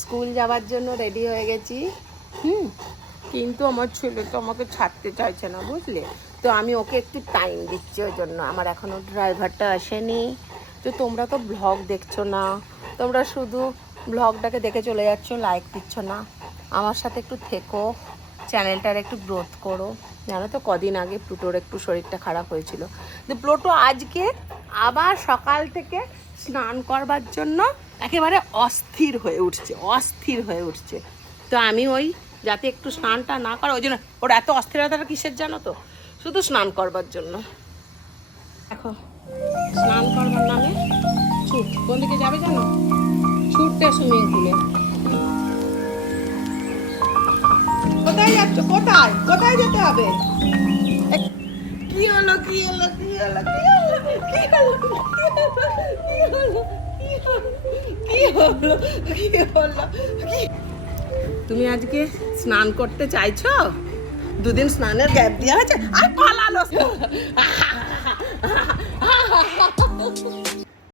School যাওয়ার জন্য ready হয়ে গেছি। কিন্তু আমার ছেলে তো আমাকে ছাড়তে চাইছে না, বুঝলে? তো আমি ওকে একটু টাইম দিচ্ছি, ওই জন্য। আমার এখনও ড্রাইভারটা আসেনি। তো তোমরা তো ব্লগ দেখছো না, তোমরা শুধু ব্লগটাকে দেখে চলে যাচ্ছ, লাইক দিচ্ছ না। আমার সাথে একটু থেকো, চ্যানেলটার একটু গ্রোথ করো। জানো তো কদিন আগে প্লুটোর একটু শরীরটা খারাপ হয়েছিল, তো প্লুটো আজকে আবার সকাল থেকে স্নান করবার জন্য একেবারে অস্থির হয়ে উঠছে। তো আমি ওই যাতে একটু স্নানটা না করে, ওই জন্য ওর এত অস্থিরতাটা কিসের জানো তো? শুধু স্নান করবার জন্য। দেখো, স্নান করবার নামে ছুট। কোন দিকে যাবে জানো? ছুটতে সুইমিং পুলে। কোথায় যাচ্ছ? কোথায় যেতে হবে? কি হলো? তুমি আজকে স্নান করতে চাইছো? দুদিন স্নানের গ্যাপ দেওয়া হয়েছে, আর পালালো।